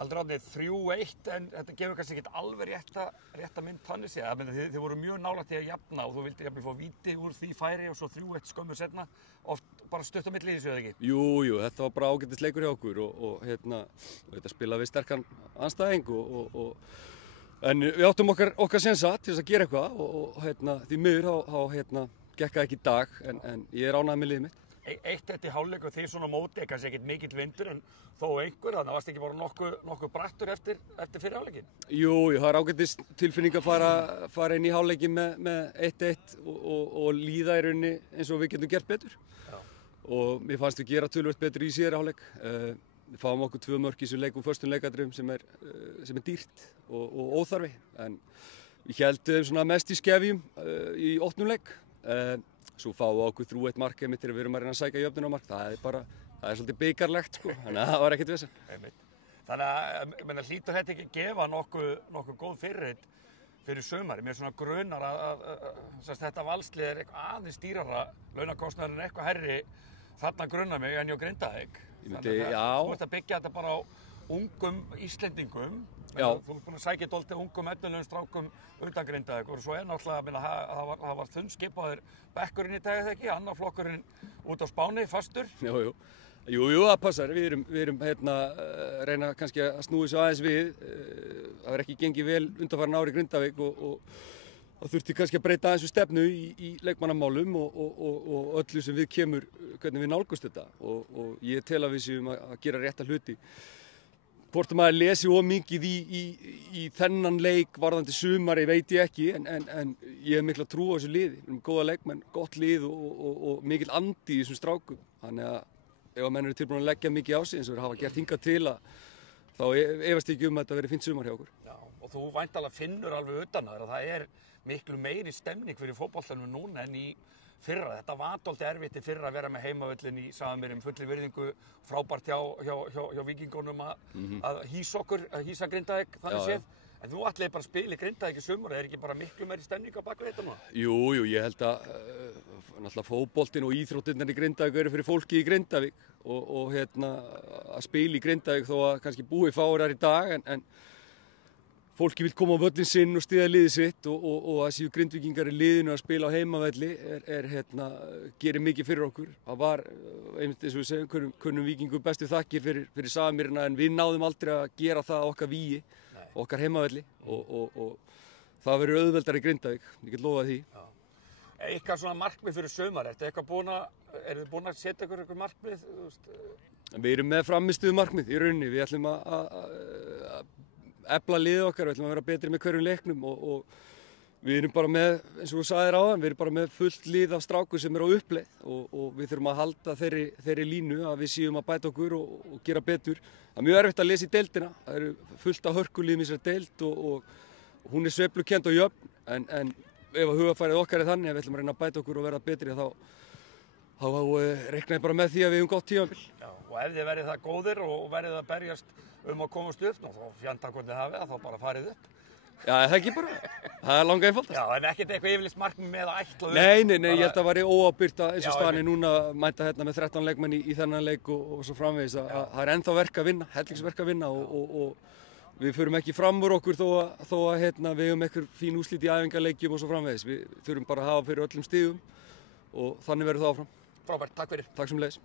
Halldór Árni, 3-1 en þetta gefur kannski ekki alveg rétta mynd þannig séð. Þið voru mjög nálægt í að jafna og þú vildir jafnvel fá víti úr því færi og svo 3-1 skömmu seinna. Oft bara stutt á milli í þessu eða ekki? Jú, þetta var bara ágætis leikur hjá okkur og þetta spilaði við sterkan andstæðing en við áttum okkar sensa til þess að gera eitthvað og því miður þá gekk það ekki í dag en ég er ánægður með liðið mitt. 1-1 í hálfleik og því svona móti, kannski ekkert mikill vindur en þó einhver, þannig að varst ekki bara nokkuð brattur eftir fyrri hálfleikin? Jú, það er ágætis tilfinning að fara inn í hálfleikin með 1-1 og líða í rauninni eins og við getum gert betur. Já. Og mér fannst við gera töluvert betur í síðari hálfleik. Við fáum okkur 2 mörk í þessum leik úr föstum leikadrifum sem er dýrt og óþarfi. En við héldum svona mest í skefjum í 8. leik. Svo fáum við okkur 3-1 mark einmitt þegar við erum að reyna að sækja jöfnunarmark. Það er svolítið bikarlegt sko, þannig að það var ekkert vesen. Þannig að hlýtur þetta ekki gefa nokkuð góð fyrirheit fyrir sumari. Mér er svona grunar að þetta valslið er eitthvað aðeins dýrara, launakostnaðurinn er eitthvað hærri, þarna grunar mig en hjá Grindavík. Þannig að þú ert að byggja þetta bara á ungum Íslendingum. Þú ert búin að sækja dálítið ungum efnilegum strákum utan Grindavík og svo er náttúrulega það var þunnskipaður bekkurinn í dag eða ekki, annar flokkurinn út á Spáni, fastur. Jú, það passar. Við erum reyna kannski að snúi svo aðeins við. Það er ekki gengið vel undanfarin ári í Grindavík og það þurfti kannski að breyta aðeins við stefnu í leikmannamálum og öllu sem við kemur, hvernig við nálgumst þetta og ég tel að við séum að gera rétta hluti. Hvort maður lesi mikið í þennan leik varðandi sumari veit ég ekki en ég hef mikla trú á þessu liði. Við erum góða leikmenn, gott lið og mikill andi í þessum strákum. Þannig að ef að menn eru tilbúin að leggja mikið á sig eins og þeir hafa gert hingað til þá efast ekki að þetta verði fínt sumar hjá okkur. Já, og þú væntanlega finnur alveg utan að það er miklu meiri stemning fyrir fótboltanum núna en í fyrra. Þetta var dálítið erfitt í fyrra að vera með heimavöllin í Safamýrum, fulli virðingu, frábært hjá Víkingunum að hýsa Grindavík þannig séð. En þú ætlaði bara að spila í Grindavík í sumar, er ekki bara miklu meiri stemning á bak við þetta núna? Jú, ég held að náttúrulega fótboltinn og íþróttirnar í Grindavík eru fyrir fólki í Grindavík og að spila í Grindavík þó að kannski búi fárar í dag en fólki vil koma á völlin sinn og styðja liðið sitt og að séu Grindvíkingar í liðinu að spila á heimavelli gerir mikið fyrir okkur. Það var, einmitt eins og við segjum, kunnum Víkingur bestu þakkir fyrir Safamýrina en við náðum aldrei að gera það okkar vígi, okkar heimavelli og það verður auðveldar í Grindavík, ég get lofað því. Eitthvað svona markmið fyrir sumar, eru þið búin að setja ykkur markmið? Við erum með framistuðu markmið í rauninni, við ætlum að efla liðið okkar, við ætlum að vera betri með hverjum leiknum og við erum bara með, eins og þú sagðir áðan, við erum bara með fullt lið af strákum sem eru á uppleið og við þurfum að halda þeirri línu að við séum að bæta okkur og gera betur. Það er mjög erfitt að lesa í deildina, það eru fullt af hörkuliðum í þessari deild og hún er sveiflukennd og jöfn en ef að hugafærið okkar er þannig að við ætlum að reyna að bæta okkur og verða betri þá reikna ég bara með því að við höfum gott tímabil. Já, og ef þið verið það góðir og verið að berjast að komast upp, þá fjanda hvernig það við, þá bara farið upp. Já, það ekki bara. Það er langa einfaldast. Já, en ekkert eitthvað yfirlist markmið með að ætla upp. Nei, ég held að það væri óábyrgt eins og staðan er núna að mæta með 13 leikmenn í þennan leik og svo framvegis. Það er ennþá verk að vinna, hellingsverk að vinna og við förum ekki fram úr okkur þó að við höfum einhver fín úrslit í æfingaleikjum og svo framvegis. Við þurfum bara að hafa fyrir öllum stigum og þannig verður það áfram. Frábært, takk fyrir. Takk sömuleiðis.